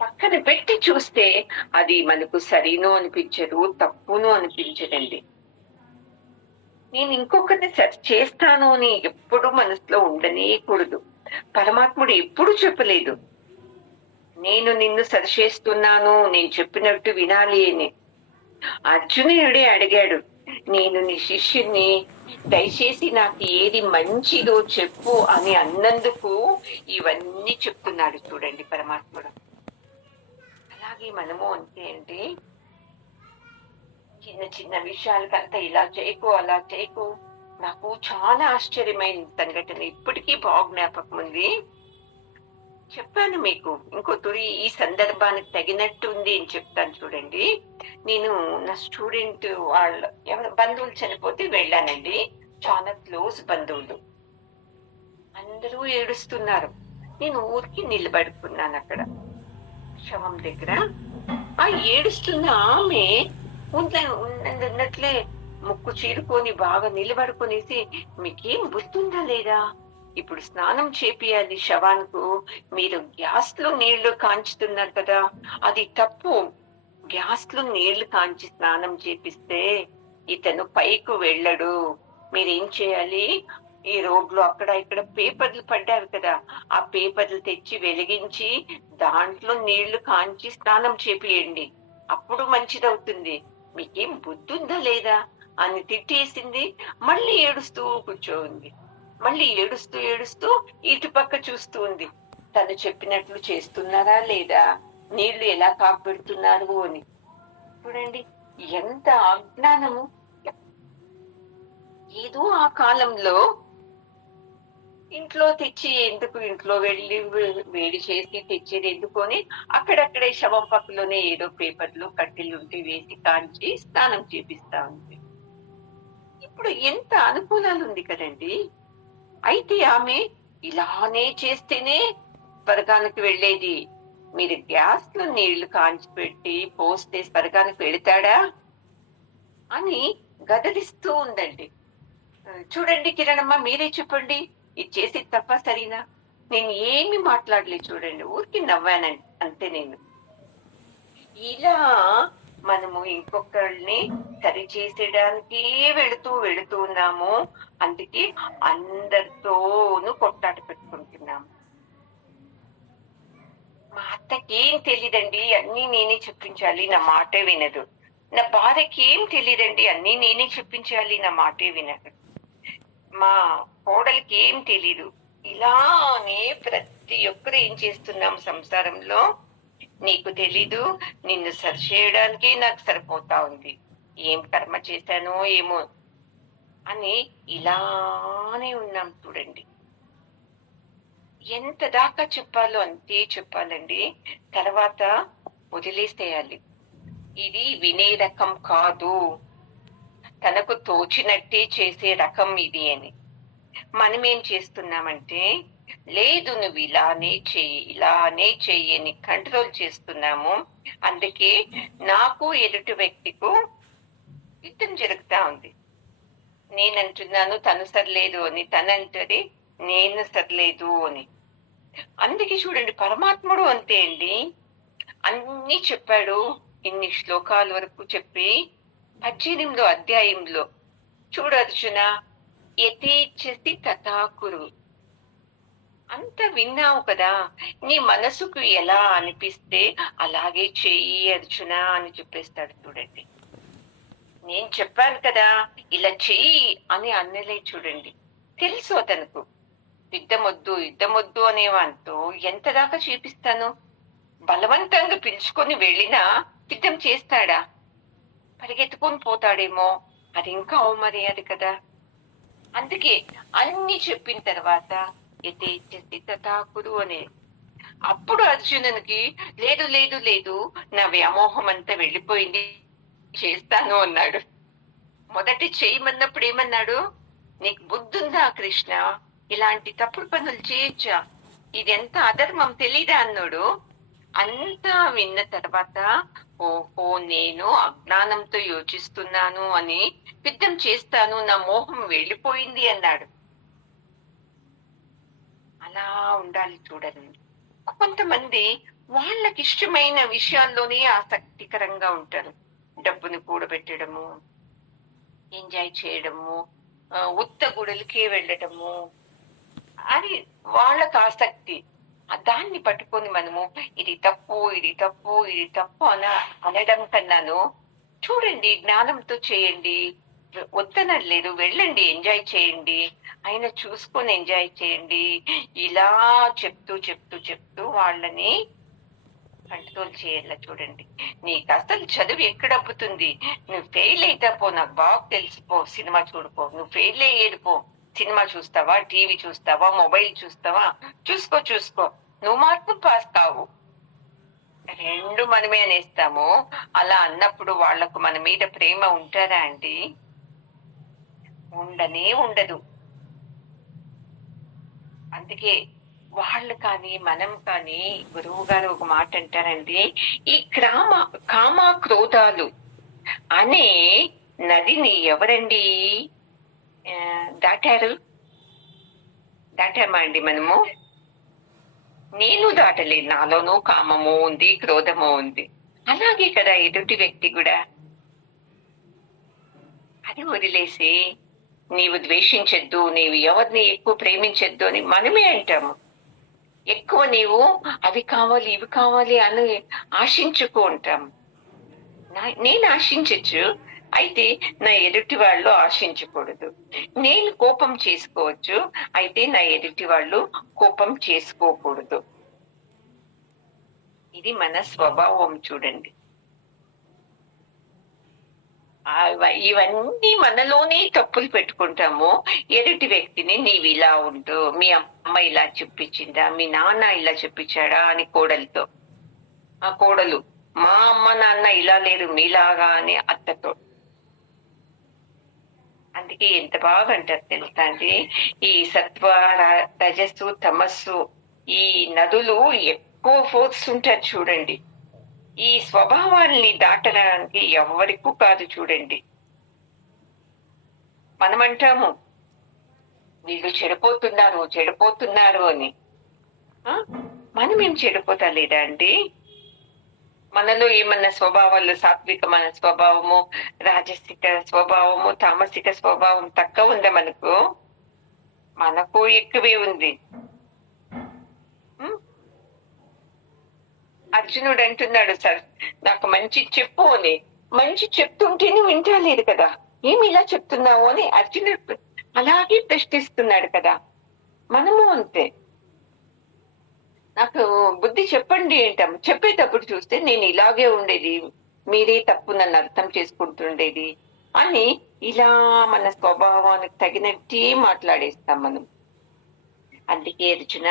పక్కన పెట్టి చూస్తే అది మనకు సరినో అనిపించదు, తప్పునో అనిపించదండి. నేను ఇంకొకరిని సరి చేస్తాను అని ఎప్పుడు మనసులో ఉండనేకూడదు. పరమాత్ముడు ఎప్పుడు చెప్పలేదు నేను నిన్ను సరిచేస్తున్నాను, నేను చెప్పినట్టు వినాలి అని. అర్జునుడే అడిగాడు, నేను నీ శిష్యుని, దయచేసి నాకు ఏది మంచిదో చెప్పు అని అన్నందుకు ఇవన్నీ చెప్తున్నాడు చూడండి పరమాత్ముడు. అలాగే మనము అంతే అండి, చిన్న చిన్న విషయాలకంతా ఇలా చేయకు అలా చేయకు. నాకు చాలా ఆశ్చర్యమైన సంఘటన ఇప్పటికీ బాగా జ్ఞాపకం ఉంది. చెప్పాను మీకు, ఇంకో తురి ఈ సందర్భానికి తగినట్టు ఉంది అని చెప్తాను చూడండి. నేను నా స్టూడెంట్ వాళ్ళ ఎవరు బంధువులు చనిపోతే వెళ్ళానండి. చాలా క్లోజ్ బంధువులు, అందరూ ఏడుస్తున్నారు. నేను ఊరికి నిలబడుకున్నాను అక్కడ శవం దగ్గర. ఆ ఏడుస్తున్న ఆమె ఉన్నట్లే ముక్కు చీరుకొని బాగా నిలబడుకునేసి, మీకేం బుద్ధుందా లేదా? ఇప్పుడు స్నానం చేపియాలి శవానికి, మీరు గ్యాస్ లో నీళ్లు కాంచుతున్నారు కదా, అది తప్పు. గ్యాస్ లో నీళ్లు కాంచి స్నానం చేపిస్తే ఇతను పైకి వెళ్ళడు. మీరేం చేయాలి, ఈ రోడ్లో అక్కడ ఇక్కడ పేపర్లు పడ్డారు కదా, ఆ పేపర్లు తెచ్చి వెలిగించి దాంట్లో నీళ్లు కాంచి స్నానం చేపియండి, అప్పుడు మంచిదవుతుంది. మీకేం బుద్ధుందా లేదా అని తిట్టేసింది. మళ్ళీ ఏడుస్తూ కూర్చోంది. మళ్ళీ ఏడుస్తూ ఏడుస్తూ ఇటుపక్క చూస్తూ ఉంది. తను చెప్పినట్లు చేస్తున్నారా లేదా, నీళ్లు ఎలా కాపెడుతున్నారు అని. చూడండి ఎంత అజ్ఞానము. ఏదో ఆ కాలంలో ఇంట్లో తెచ్చి ఎందుకు, ఇంట్లో వెళ్ళి వేడి చేసి తెచ్చేది ఎందుకొని, అక్కడక్కడే శవం పక్కలోనే ఏదో పేపర్లు కట్టెలు ఉంటే వేసి కాంచి స్నానం చేపిస్తా ఉంది. ఇప్పుడు ఎంత అనుకూలాలు ఉంది కదండి. అయితే ఆమె ఇలానే చేస్తేనే స్వర్గానికి వెళ్ళేది, మీరు గ్యాస్ లో నీళ్లు కాంచి పెట్టి పోస్తే స్వర్గానికి వెళతాడా అని గదరిస్తూ ఉందండి. చూడండి కిరణమ్మ, మీరే చెప్పండి, ఇది చేసి తప్ప సరినా? నేను ఏమి మాట్లాడలేదు చూడండి, ఊరికి నవ్వానండి అంతే. నేను ఇలా మనము ఇంకొకరిని సరి చేసేయడానికే వెళుతూ ఉన్నాము. అందుకే అందరితోనూ కొట్లాట పెట్టుకుంటున్నాము. మా అత్తకి ఏం తెలీదండి, అన్ని నేనే చెప్పించాలి, నా మాటే వినదు. నా భార్యకి ఏం తెలీదండి, అన్ని నేనే చెప్పించాలి, నా మాటే వినదు. మా కోడలికి ఏం తెలీదు. ఇలానే ప్రతి ఒక్కరు ఏం చేస్తున్నాం సంసారంలో, నీకు తెలీదు, నిన్ను సరి చేయడానికి నాకు సరిపోతా ఉంది, ఏం కర్మ చేశానో ఏమో అని ఇలానే ఉన్నాం చూడండి. ఎంత దాకా చెప్పాలో అంతే చెప్పాలండి, తర్వాత వదిలేసేయాలి. ఇది వినే రకం కాదు, తనకు తోచినట్టే చేసే రకం ఇది అని. మనం ఏం చేస్తున్నామంటే, లేదు నువ్వు ఇలానే చెయ్యి అని కంట్రోల్ చేస్తున్నాము. అందుకే నాకు ఎదుటి వ్యక్తికు యుద్ధం జరుగుతా ఉంది. నేనంటున్నాను తను సరిలేదు అని, తనంటది నేను సరిలేదు అని. అందుకే చూడండి పరమాత్ముడు అంతే అండి, అన్ని చెప్పాడు. ఇన్ని శ్లోకాల వరకు చెప్పి 18వ అధ్యాయంలో చూడు అర్జున, యథేచ్ఛసి తథాకురు, అంత విన్నావు కదా, నీ మనసుకు ఎలా అనిపిస్తే అలాగే చెయ్యి అర్జున అని చెప్పేస్తాడు చూడండి. నేను చెప్పాను కదా ఇలా చెయ్యి అని అన్నలే చూడండి. తెలుసు అతనుకు యుద్ధమొద్దు అనేవాంతో ఎంత దాకా చేపిస్తాను. బలవంతంగా పిలుచుకొని వెళ్ళినా యుద్ధం చేస్తాడా? పరిగెత్తుకొని పోతాడేమో, అది ఇంకా అవమర్యాద కదా. అందుకే అన్ని చెప్పిన తర్వాత యథేచ్ఛసి తథాకురు అనే. అప్పుడు అర్జునునికి లేదు లేదు లేదు, నా వ్యామోహం అంతా వెళ్ళిపోయింది, చేస్తాను అన్నాడు. మొదటి చేయమన్నప్పుడు ఏమన్నాడు, నీకు బుద్ధుందా కృష్ణ, ఇలాంటి తప్పుడు పనులు చేయొచ్చా, ఇది ఎంత అధర్మం తెలీదా అన్నాడు. అంతా విన్న తర్వాత ఓహో నేను అజ్ఞానంతో యోచిస్తున్నాను అని యుద్ధం చేస్తాను, నా మోహం వెళ్ళిపోయింది అన్నాడు. అలా ఉండాలి చూడండి. కొంతమంది వాళ్ళకి ఇష్టమైన విషయాల్లోనే ఆసక్తికరంగా ఉంటారు. డబ్బును కూడబెట్టడము, ఎంజాయ్ చేయడము, ఉత్త గుడులకే వెళ్ళటము అని వాళ్ళకి ఆసక్తి. దాన్ని పట్టుకొని మనము ఇది తప్పు, ఇది తప్పు, ఇది తప్పు అనడం కన్నాను, చూడండి జ్ఞానంతో చేయండి, వద్దనలేదు, వెళ్ళండి, ఎంజాయ్ చేయండి, ఆయన చూసుకొని ఎంజాయ్ చేయండి, ఇలా చెప్తూ చెప్తూ చెప్తూ వాళ్ళని కంట్రోల్ చేయాల. చూడండి, నీకు అసలు చదువు ఎక్కడప్పుతుంది, నువ్వు ఫెయిల్ అయితే పో, నాకు బాగా తెలిసిపో, సినిమా చూడుపో, నువ్వు ఫెయిల్ అయ్యేది పో, సినిమా చూస్తావా, టీవీ చూస్తావా, మొబైల్ చూస్తావా, చూసుకో, నువ్వు మాత్రం పాస్ కావు. రెండు మనమే అనేస్తాము. అలా అన్నప్పుడు వాళ్లకు మన మీద ప్రేమ ఉంటారా అండి? ఉండనే ఉండదు. అందుకే వాళ్ళు కానీ మనం కానీ, గురువు గారు ఒక మాట అంటారండి, ఈ కామ క్రోధాలు అనే నదిని ఎవరండి దాటామా అండి మనము? నేను దాటలేదు, నాలోనూ కామము ఉంది, క్రోధము ఉంది. అలాగే కదా ఎదుటి వ్యక్తి కూడా. అది వదిలేసి నీవు ద్వేషించొద్దు, నీవు ఎవరిని ఎక్కువ ప్రేమించొద్దు అని మనమే అంటాము. ఎక్కువ నీవు అవి కావాలి ఇవి కావాలి అని ఆశించుకో ఉంటాం. నేను ఆశించచ్చు, అయితే నా ఎదుటి వాళ్ళు ఆశించకూడదు. నేను కోపం చేసుకోవచ్చు, అయితే నా ఎదుటి వాళ్ళు కోపం చేసుకోకూడదు. ఇది మన స్వభావం. చూడండి, ఇవన్నీ మనలోనే తప్పులు పెట్టుకుంటాము. ఎదుటి వ్యక్తిని నీవు ఇలా ఉండు, మీ అమ్మ ఇలా చెప్పించిందా, మీ నాన్న ఇలా చెప్పించాడా అని కోడలితో, ఆ కోడలు మా అమ్మ నాన్న ఇలా లేరు మీలాగా అని అత్తతో. అందుకే ఎంత బాగా అంటారు తెలుసా అండి, ఈ సత్వ రజస్సు తమస్సు ఈ నదులు ఎక్కువ ఫోర్స్ ఉంటారు. చూడండి, ఈ స్వభావాల్ని దాటడానికి ఎవరికూ కాదు. చూడండి, మనమంటాము వీళ్ళు చెడిపోతున్నారు అని. మనమేం చెడిపోతా లేదా అండి? మనలో ఏమన్నా స్వభావాలు, సాత్విక మన స్వభావము, రాజసిక స్వభావము, తామసిక స్వభావం తక్కువ ఉందా మనకు? మనకు ఎక్కువే ఉంది. అర్జునుడు అంటున్నాడు, సార్ నాకు మంచి చెప్పు అని. మంచి చెప్తుంటేనే వింటలేదు కదా, ఏమి ఇలా చెప్తున్నావు అని అర్జునుడు అలాగే ప్రశ్నిస్తున్నాడు కదా. మనము అంతే, నాకు బుద్ధి చెప్పండి అంటాం. చెప్పేటప్పుడు చూస్తే నేను ఇలాగే ఉండేది, మీరే తప్పు నన్ను అర్థం చేసుకుంటుండేది అని ఇలా మన స్వభావానికి తగినట్టే మాట్లాడేస్తాం మనం. అందుకే అర్జున,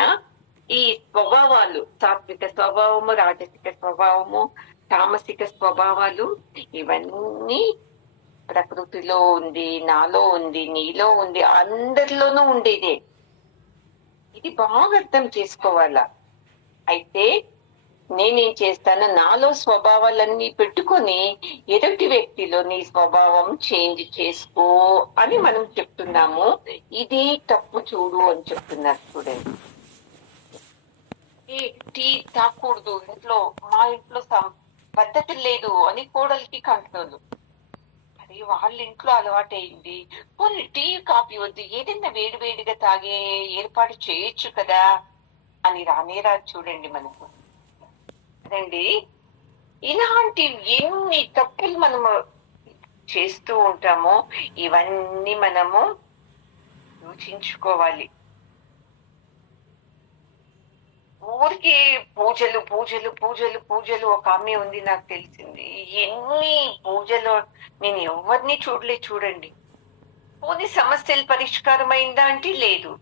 ఈ స్వభావాలు, సాత్విక స్వభావము, రాజసిక స్వభావము, తామసిక స్వభావాలు, ఇవన్నీ ప్రకృతిలో ఉంది, నాలో ఉంది, నీలో ఉంది, అందరిలోనూ ఉండేదే. ఇది బాగా అర్థం చేసుకోవాలా. అయితే నేనేం చేస్తాను, నాలో స్వభావాలన్నీ పెట్టుకొని ఎదుటి వ్యక్తిలో నీ స్వభావం చేంజ్ చేసుకో అని మనం చెప్తున్నాము. ఇది తప్పు చూడు అని చెప్తున్నారు. చూడండి, టీ తాకూడదు, మా ఇంట్లో పద్ధతి లేదు అని కోడలికి కంటున్నారు. అది వాళ్ళ ఇంట్లో అలవాటైంది. పోనీ టీ కాఫీ వద్దు, ఏదైనా వేడివేడిగా తాగే ఏర్పాటు చేయొచ్చు కదా అని రానేరాదు. చూడండి మనకు అదండి, ఇలాంటి ఎన్ని తప్పులు మనము చేస్తూ ఉంటామో ఇవన్నీ మనము యోచించుకోవాలి. ఊరికే పూజలు పూజలు పూజలు పూజలు. ఒక ఆమె ఉంది, నాకు తెలిసింది, ఎన్ని పూజలు, నేను ఎవరిని చూడండి. పోనీ సమస్యలు పరిష్కారం అయిందా అంటే లేదు.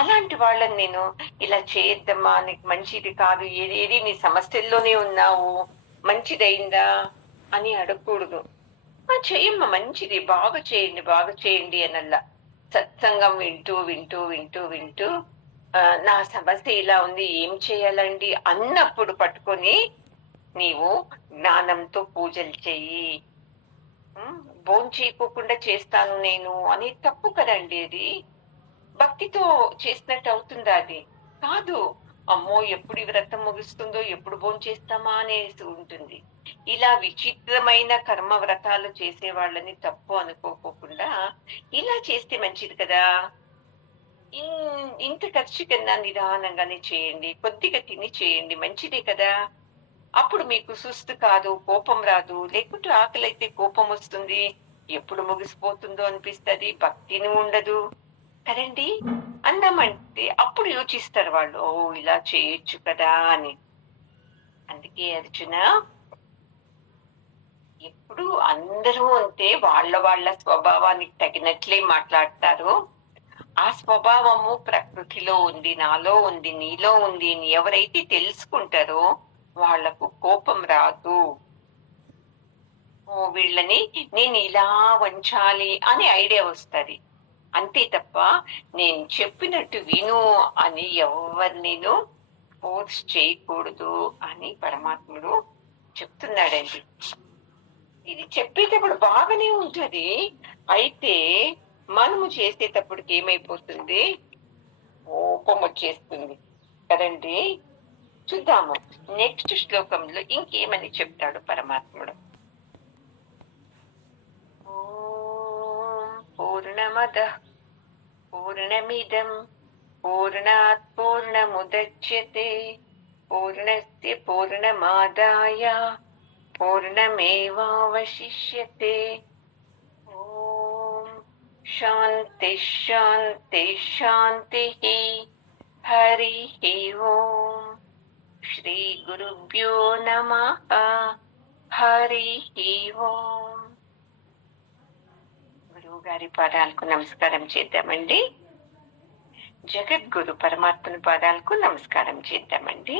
అలాంటి వాళ్ళని నేను ఇలా చేయొద్దమ్మా, నీకు మంచిది కాదు, ఏది నీ సమస్యల్లోనే ఉన్నావు, మంచిదైందా అని అడగకూడదు. చెయ్యమ్మా, మంచిది, బాగా చేయండి అనల్లా. సత్సంగం వింటూ వింటూ వింటూ వింటూ నా సమస్య ఇలా ఉంది, ఏం చేయాలండి అన్నప్పుడు పట్టుకొని నీవు జ్ఞానంతో పూజలు చెయ్యి. భోంచేయకోకుండా చేస్తాను నేను అని తప్పు కదండి. అది భక్తితో చేసినట్టు అవుతుందా? అది కాదు. అమ్మో ఎప్పుడు ఈ వ్రతం ముగుస్తుందో, ఎప్పుడు భోంచేస్తామా అనేసి ఉంటుంది. ఇలా విచిత్రమైన కర్మ వ్రతాలు చేసే వాళ్ళని తప్పు అనుకోకుండా ఇలా చేస్తే మంచిది కదా. ఇంత ఖర్చు కన్నా నిదానంగానే చేయండి, కొద్దిగా తిని చేయండి, మంచిదే కదా. అప్పుడు మీకు సుస్తు కాదు, కోపం రాదు. లేకుంటే ఆకలైతే కోపం వస్తుంది, ఎప్పుడు ముగిసిపోతుందో అనిపిస్తది, భక్తిని ఉండదు కదండి. అన్నామంటే అప్పుడు యోచిస్తారు వాళ్ళు, ఓ ఇలా చేయొచ్చు కదా అని. అందుకే అర్జున, ఎప్పుడు అందరూ అంతే వాళ్ళ వాళ్ళ స్వభావానికి తగినట్లే మాట్లాడతారు. ఆ స్వభావము ప్రకృతిలో ఉంది, నాలో ఉంది, నీలో ఉంది అని ఎవరైతే తెలుసుకుంటారో వాళ్లకు కోపం రాదు. ఓ వీళ్ళని నేను ఇలా వంచాలి అని ఐడియా వస్తది. అంతే తప్ప నేను చెప్పినట్టు విను అని ఎవరినేను ఫోర్స్ చేయకూడదు అని పరమాత్ముడు చెప్తున్నాడండి. ఇది చెప్పేటప్పుడు బాగానే ఉంటది, అయితే మనము చేసేటప్పటికి ఏమైపోతుంది, కోపం వచ్చేస్తుంది కదండి. చూద్దాము నెక్స్ట్ శ్లోకంలో ఇంకేమని చెప్తాడు పరమాత్ముడు. పూర్ణమదః పూర్ణమిదం పూర్ణాత్ పూర్ణముదచ్యతే పూర్ణస్య పూర్ణమాదాయ పూర్ణమేవావశిష్యతే. ఓం శాంతి శాంతి శాంతి. హరి ఓం. శ్రీ గురుభ్యో నమః. హరి ఓం. గురువు గారి పాదాలకు నమస్కారం చేద్దామండి. జగద్గురు పరమాత్మని పాదాలకు నమస్కారం చేద్దామండి.